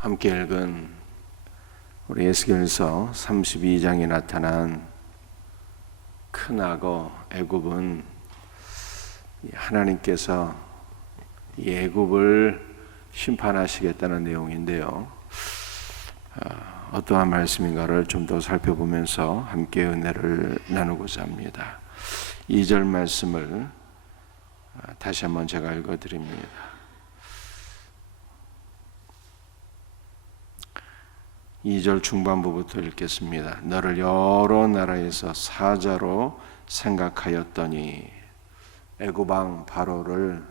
함께 읽은 우리 에스겔서 32장에 나타난 큰 악어 애굽은 하나님께서 이 애굽을 심판하시겠다는 내용인데요. 어떠한 말씀인가를 좀 더 살펴보면서 함께 은혜를 나누고자 합니다. 2절 말씀을 다시 한번 제가 읽어드립니다. 2절 중반부부터 읽겠습니다. 너를 여러 나라에서 사자로 생각하였더니, 애굽 왕 바로를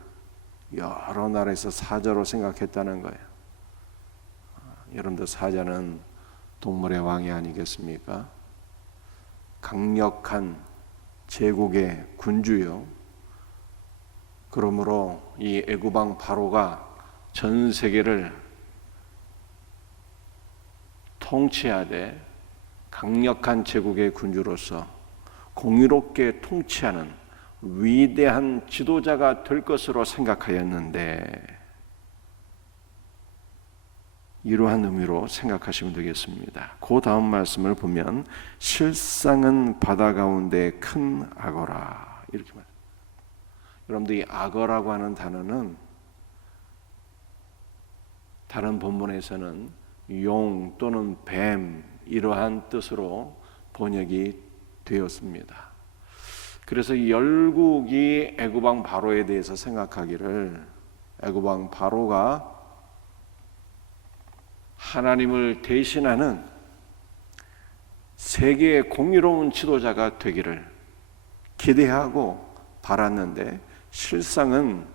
여러 나라에서 사자로 생각했다는 거예요. 여러분들, 사자는 동물의 왕이 아니겠습니까? 강력한 제국의 군주요. 그러므로 이 애굽 왕 바로가 전 세계를 통치하되 강력한 제국의 군주로서 공의롭게 통치하는 위대한 지도자가 될 것으로 생각하였는데, 이러한 의미로 생각하시면 되겠습니다. 그 다음 말씀을 보면 실상은 바다 가운데 큰 악어라, 이렇게 말합니다. 여러분들, 이 악어라고 하는 단어는 다른 본문에서는 용 또는 뱀, 이러한 뜻으로 번역이 되었습니다. 그래서 이 열국이 애굽 왕 바로에 대해서 생각하기를, 애굽 왕 바로가 하나님을 대신하는 세계의 공의로운 지도자가 되기를 기대하고 바랐는데, 실상은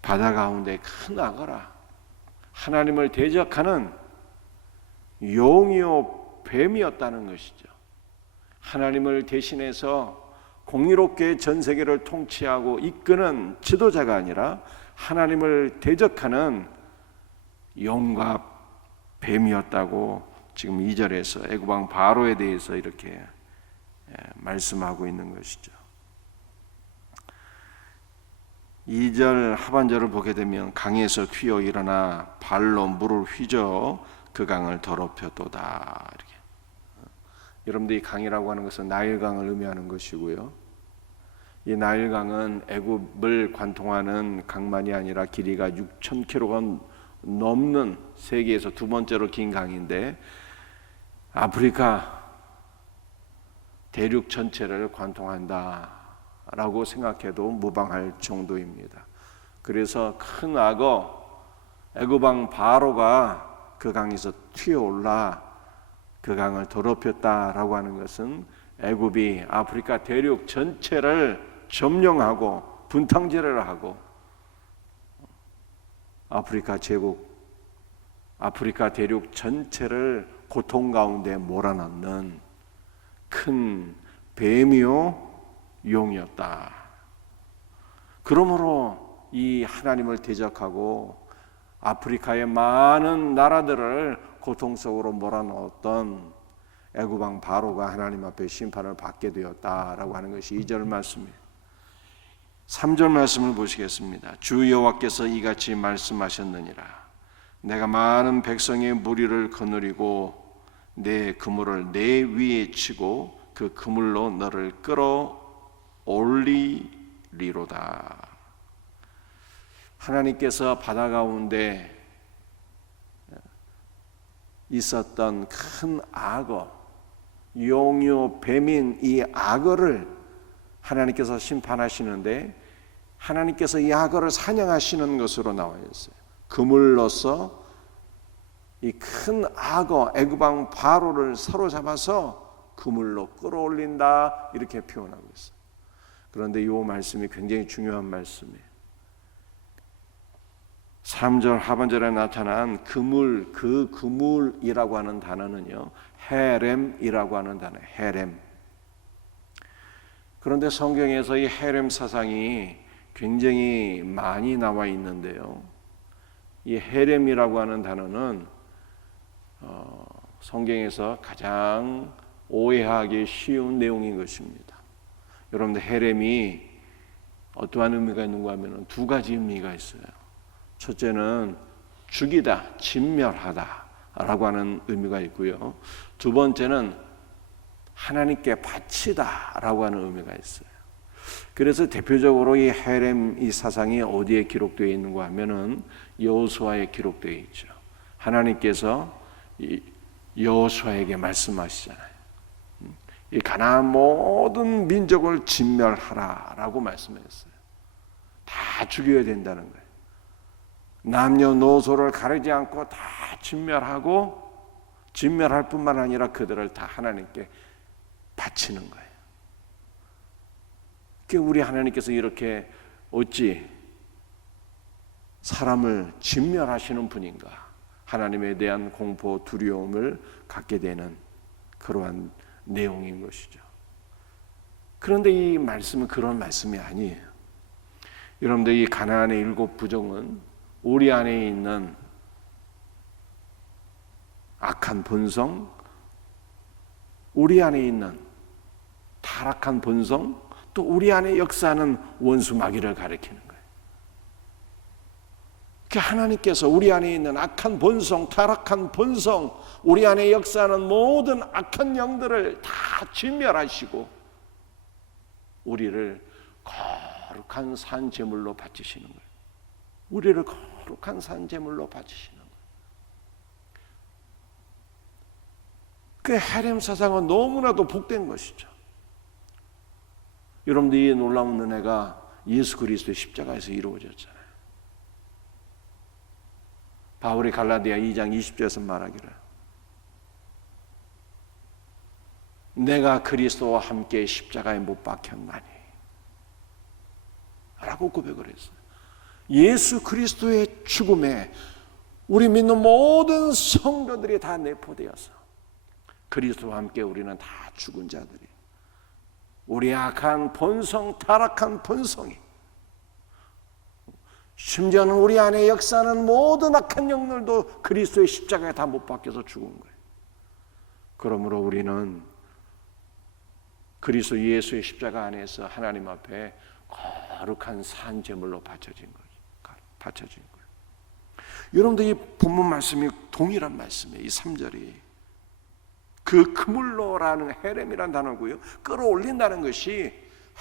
바다 가운데 큰 악어라, 하나님을 대적하는 용이요 뱀이었다는 것이죠. 하나님을 대신해서 공의롭게 전 세계를 통치하고 이끄는 지도자가 아니라 하나님을 대적하는 용과 뱀이었다고 지금 2절에서 애굽 왕 바로에 대해서 이렇게 말씀하고 있는 것이죠. 2절 하반절을 보게 되면 강에서 휘어 일어나 발로 물을 휘저 그 강을 더럽혔도다, 이렇게. 여러분들, 이 강이라고 하는 것은 나일강을 의미하는 것이고요. 이 나일강은 애굽을 관통하는 강만이 아니라 길이가 6,000km가 넘는 세계에서 두 번째로 긴 강인데, 아프리카 대륙 전체를 관통한다 라고 생각해도 무방할 정도입니다. 그래서 큰 악어 애굽 왕 바로가 그 강에서 튀어올라 그 강을 더럽혔다라고 하는 것은 애굽이 아프리카 대륙 전체를 점령하고 분탕질을 하고 아프리카 제국, 아프리카 대륙 전체를 고통 가운데 몰아넣는 큰 뱀이요 용이었다. 그러므로 이 하나님을 대적하고 아프리카의 많은 나라들을 고통 속으로 몰아넣었던 애굽 왕 바로가 하나님 앞에 심판을 받게 되었다라고 하는 것이 2절 말씀이에요. 3절 말씀을 보시겠습니다. 주 여호와께서 이같이 말씀하셨느니라. 내가 많은 백성의 무리를 거느리고 내 그물을 내 위에 치고 그 그물로 너를 끌어올리리로다. 하나님께서 바다 가운데 있었던 큰 악어, 용요 뱀인 이 악어를 하나님께서 심판하시는데, 하나님께서 이 악어를 사냥하시는 것으로 나와 있어요. 그물로서 이 큰 악어 애굽 왕 바로를 사로잡아서 그물로 끌어올린다, 이렇게 표현하고 있어요. 그런데 이 말씀이 굉장히 중요한 말씀이에요. 3절 하반절에 나타난 그물, 그 그물이라고 하는 단어는요, 헤렘이라고 하는 단어, 헤렘. 그런데 성경에서 이 헤렘 사상이 굉장히 많이 나와 있는데요, 이 헤렘이라고 하는 단어는 성경에서 가장 오해하기 쉬운 내용인 것입니다. 여러분들, 헤렘이 어떠한 의미가 있는가 하면 두 가지 의미가 있어요. 첫째는 죽이다, 진멸하다라고 하는 의미가 있고요. 두 번째는 하나님께 바치다라고 하는 의미가 있어요. 그래서 대표적으로 이 헤렘 이 사상이 어디에 기록되어 있는가 하면은 여호수아에 기록되어 있죠. 하나님께서 여호수아에게 말씀하시잖아요. 이 가나안 모든 민족을 진멸하라라고 말씀했어요. 다 죽여야 된다는 거예요. 남녀노소를 가리지 않고 다 진멸하고, 진멸할 뿐만 아니라 그들을 다 하나님께 바치는 거예요. 우리 하나님께서 이렇게 어찌 사람을 진멸하시는 분인가, 하나님에 대한 공포, 두려움을 갖게 되는 그러한 내용인 것이죠. 그런데 이 말씀은 그런 말씀이 아니에요. 여러분들, 이 가나안의 7 부정은 우리 안에 있는 악한 본성, 우리 안에 있는 타락한 본성, 또 우리 안에 역사하는 원수 마귀를 가리키는 거예요. 하나님께서 우리 안에 있는 악한 본성, 타락한 본성, 우리 안에 역사하는 모든 악한 영들을 다 진멸하시고 우리를 거룩한 산 제물로 바치시는 거예요. 우리를 거룩한 산 제물로 바치시는 거예요. 그 헤렘 사상은 너무나도 복된 것이죠. 여러분들, 이 놀라운 은혜가 예수 그리스도의 십자가에서 이루어졌잖아요. 바울이 갈라디아 2장 20절에서 말하기를, 내가 그리스도와 함께 십자가에 못 박혔나니 라고 고백을 했어요. 예수 그리스도의 죽음에 우리 믿는 모든 성도들이 다 내포되어서 그리스도와 함께 우리는 다 죽은 자들이, 우리 악한 본성, 타락한 본성이, 심지어는 우리 안에 역사하는 모든 악한 영들도 그리스도의 십자가에 다 못 박혀서 죽은 거예요. 그러므로 우리는 그리스도 예수의 십자가 안에서 하나님 앞에 거룩한 산 제물로 바쳐진 거예요. 여러분들, 이 본문 말씀이 동일한 말씀이에요. 이 3절이 그 그물로라는 헤렘이라는 단어고요, 끌어올린다는 것이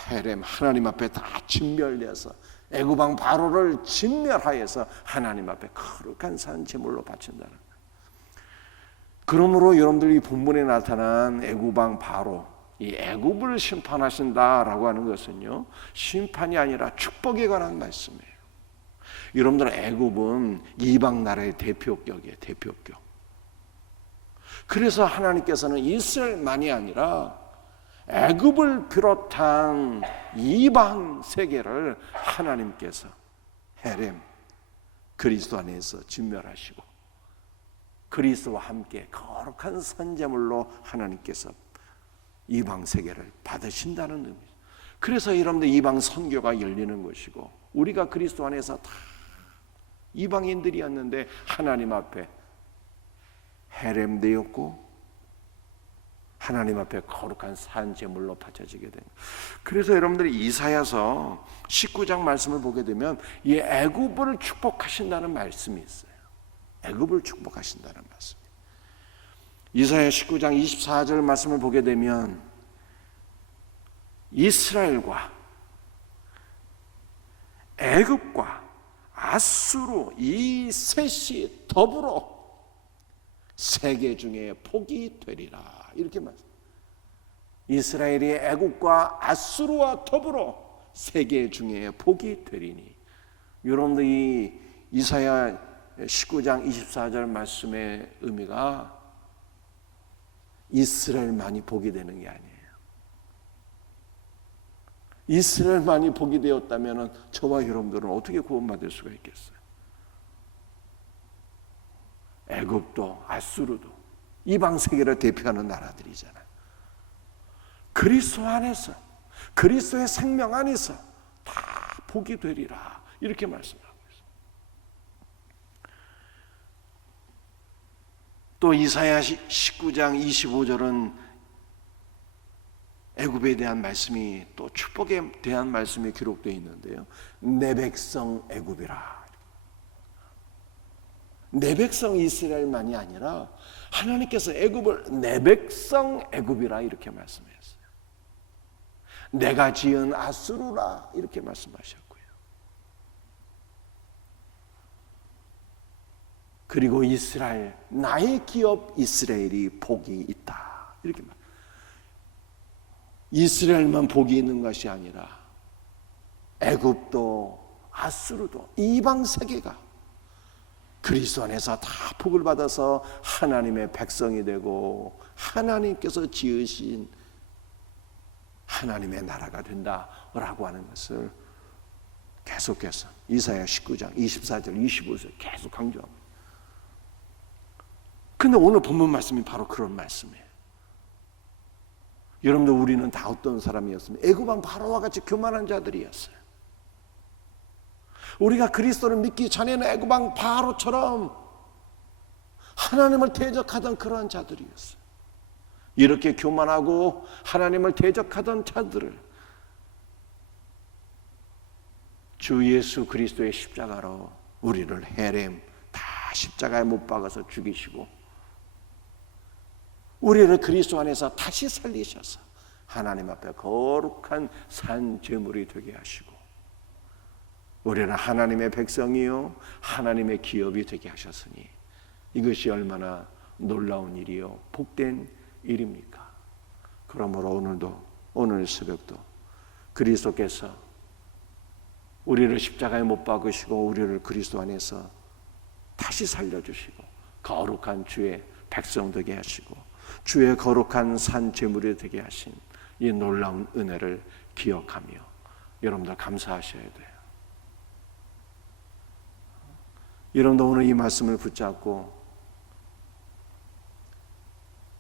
헤렘, 하나님 앞에 다 진멸되어서 애굽 왕 바로를 진멸하여서 하나님 앞에 거룩한 산 제물로 바친다는 거예요. 그러므로 여러분들, 이 본문에 나타난 애굽 왕 바로, 이 애굽을 심판하신다라고 하는 것은요, 심판이 아니라 축복에 관한 말씀이에요. 여러분들, 애굽은 이방 나라의 대표격이에요. 대표격. 그래서 하나님께서는 이스라엘만이 아니라 애굽을 비롯한 이방 세계를 하나님께서 헤렘, 그리스도 안에서 진멸하시고 그리스도와 함께 거룩한 선제물로 하나님께서 이방 세계를 받으신다는 의미죠. 그래서 여러분들, 이방 선교가 열리는 것이고, 우리가 그리스도 안에서 다 이방인들이었는데 하나님 앞에 헤렘 되었고 하나님 앞에 거룩한 산 제물로 바쳐지게 된 거예요. 그래서 여러분들이 이사야서 19장 말씀을 보게 되면 이 애굽을 축복하신다는 말씀이 있어요. 애굽을 축복하신다는 말씀. 이사야 19장 24절 말씀을 보게 되면 이스라엘과 애굽과 아수르 이 셋이 더불어 세계 중에 복이 되리라, 이렇게 말씀. 이스라엘이 애굽과 아수르와 더불어 세계 중에 복이 되리니. 여러분들, 이 이사야 19장 24절 말씀의 의미가 이스라엘만이 복이 되는 게 아니에요. 이스라엘만이 복이 되었다면 저와 여러분들은 어떻게 구원받을 수가 있겠어요? 애굽도 아수르도 이방 세계를 대표하는 나라들이잖아요. 그리스도 안에서, 그리스도의 생명 안에서 다 복이 되리라, 이렇게 말씀하고 있어요. 또 이사야 19장 25절은 애굽에 대한 말씀이, 또 축복에 대한 말씀이 기록되어 있는데요, 내 백성 애굽이라. 내 백성 이스라엘만이 아니라 하나님께서 애굽을 내 백성 애굽이라 이렇게 말씀하셨어요. 내가 지은 아수르라 이렇게 말씀하셨고요. 그리고 이스라엘, 나의 기업 이스라엘이 복이 있다 이렇게 말. 이스라엘만 복이 있는 것이 아니라 애굽도 아수르도 이방 세계가 그리스도 안에서 다 복을 받아서 하나님의 백성이 되고 하나님께서 지으신 하나님의 나라가 된다라고 하는 것을 계속해서 이사야 19장 24절 25절 계속 강조합니다. 근데 오늘 본문 말씀이 바로 그런 말씀이에요. 여러분들, 우리는 다 어떤 사람이었습니까? 애굽왕 바로와 같이 교만한 자들이었어요. 우리가 그리스도를 믿기 전에는 애굽왕 바로처럼 하나님을 대적하던 그러한 자들이었어요. 이렇게 교만하고 하나님을 대적하던 자들을 주 예수 그리스도의 십자가로 우리를 헤렘 다 십자가에 못 박아서 죽이시고 우리를 그리스도 안에서 다시 살리셔서 하나님 앞에 거룩한 산 제물이 되게 하시고 우리는 하나님의 백성이요 하나님의 기업이 되게 하셨으니 이것이 얼마나 놀라운 일이요 복된 일입니까? 그러므로 오늘 새벽도 그리스도께서 우리를 십자가에 못 박으시고 우리를 그리스도 안에서 다시 살려주시고 거룩한 주의 백성 되게 하시고 주의 거룩한 산 제물이 되게 하신 이 놀라운 은혜를 기억하며 여러분들 감사하셔야 돼요. 여러분들 오늘 이 말씀을 붙잡고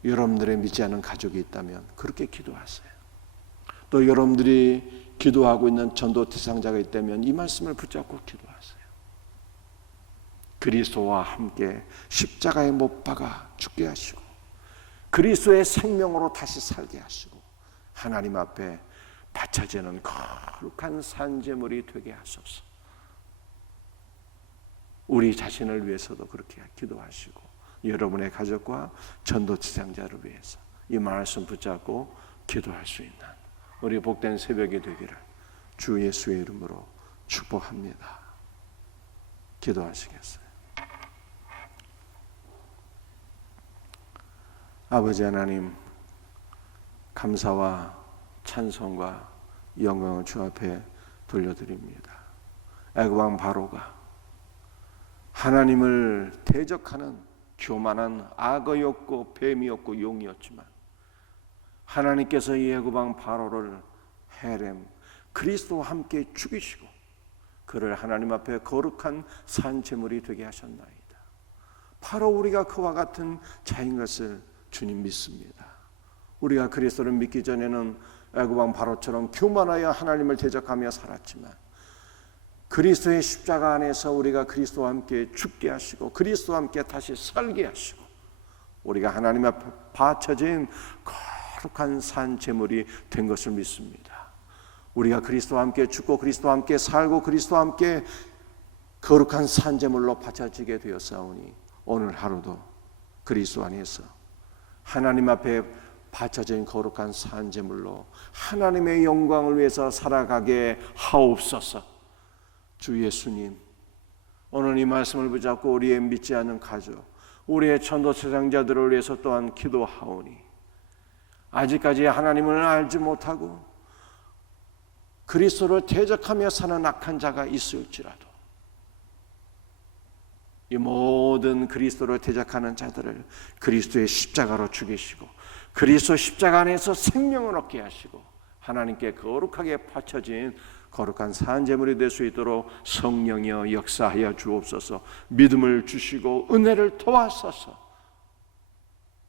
여러분들의 믿지 않은 가족이 있다면 그렇게 기도하세요. 또 여러분들이 기도하고 있는 전도 대상자가 있다면 이 말씀을 붙잡고 기도하세요. 그리스도와 함께 십자가에 못 박아 죽게 하시고 그리스도의 생명으로 다시 살게 하시고 하나님 앞에 바쳐지는 거룩한 산제물이 되게 하소서. 우리 자신을 위해서도 그렇게 기도하시고 여러분의 가족과 전도 대상자를 위해서 이 말씀 붙잡고 기도할 수 있는 우리 복된 새벽이 되기를 주 예수의 이름으로 축복합니다. 기도하시겠어요? 아버지 하나님, 감사와 찬송과 영광을 주 앞에 돌려드립니다. 애굽왕 바로가 하나님을 대적하는 교만한 악어였고 뱀이었고 용이었지만 하나님께서 이 애굽왕 바로를 헤렘 그리스도와 함께 죽이시고 그를 하나님 앞에 거룩한 산제물이 되게 하셨나이다. 바로 우리가 그와 같은 자인 것을 주님 믿습니다. 우리가 그리스도를 믿기 전에는 애굽왕 바로처럼 교만하여 하나님을 대적하며 살았지만 그리스도의 십자가 안에서 우리가 그리스도와 함께 죽게 하시고 그리스도와 함께 다시 살게 하시고 우리가 하나님 앞에 바쳐진 거룩한 산 제물이 된 것을 믿습니다. 우리가 그리스도와 함께 죽고 그리스도와 함께 살고 그리스도와 함께 거룩한 산 제물로 바쳐지게 되었사오니 오늘 하루도 그리스도 안에서 하나님 앞에 바쳐진 거룩한 산 제물로 하나님의 영광을 위해서 살아가게 하옵소서. 주 예수님, 오늘 이 말씀을 붙잡고 우리의 믿지 않는 가족, 우리의 전도 대상자들을 위해서 또한 기도하오니 아직까지 하나님을 알지 못하고 그리스도를 대적하며 사는 악한 자가 있을지라도 이 모든 그리스도를 대적하는 자들을 그리스도의 십자가로 죽이시고 그리스도 십자가 안에서 생명을 얻게 하시고 하나님께 거룩하게 바쳐진 거룩한 산제물이 될 수 있도록 성령이여 역사하여 주옵소서. 믿음을 주시고 은혜를 도와소서.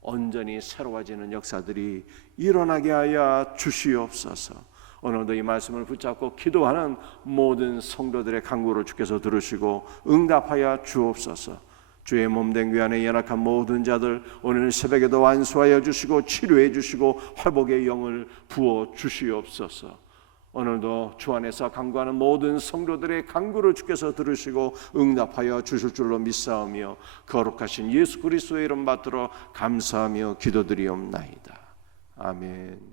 온전히 새로워지는 역사들이 일어나게 하여 주시옵소서. 오늘도 이 말씀을 붙잡고 기도하는 모든 성도들의 간구를 주께서 들으시고 응답하여 주옵소서. 주의 몸된 귀 안에 연약한 모든 자들 오늘 새벽에도 안수하여 주시고 치료해 주시고 회복의 영을 부어 주시옵소서. 오늘도 주 안에서 간구하는 모든 성도들의 간구를 주께서 들으시고 응답하여 주실 줄로 믿사오며 거룩하신 예수 그리스도의 이름 받들어 감사하며 기도드리옵나이다. 아멘.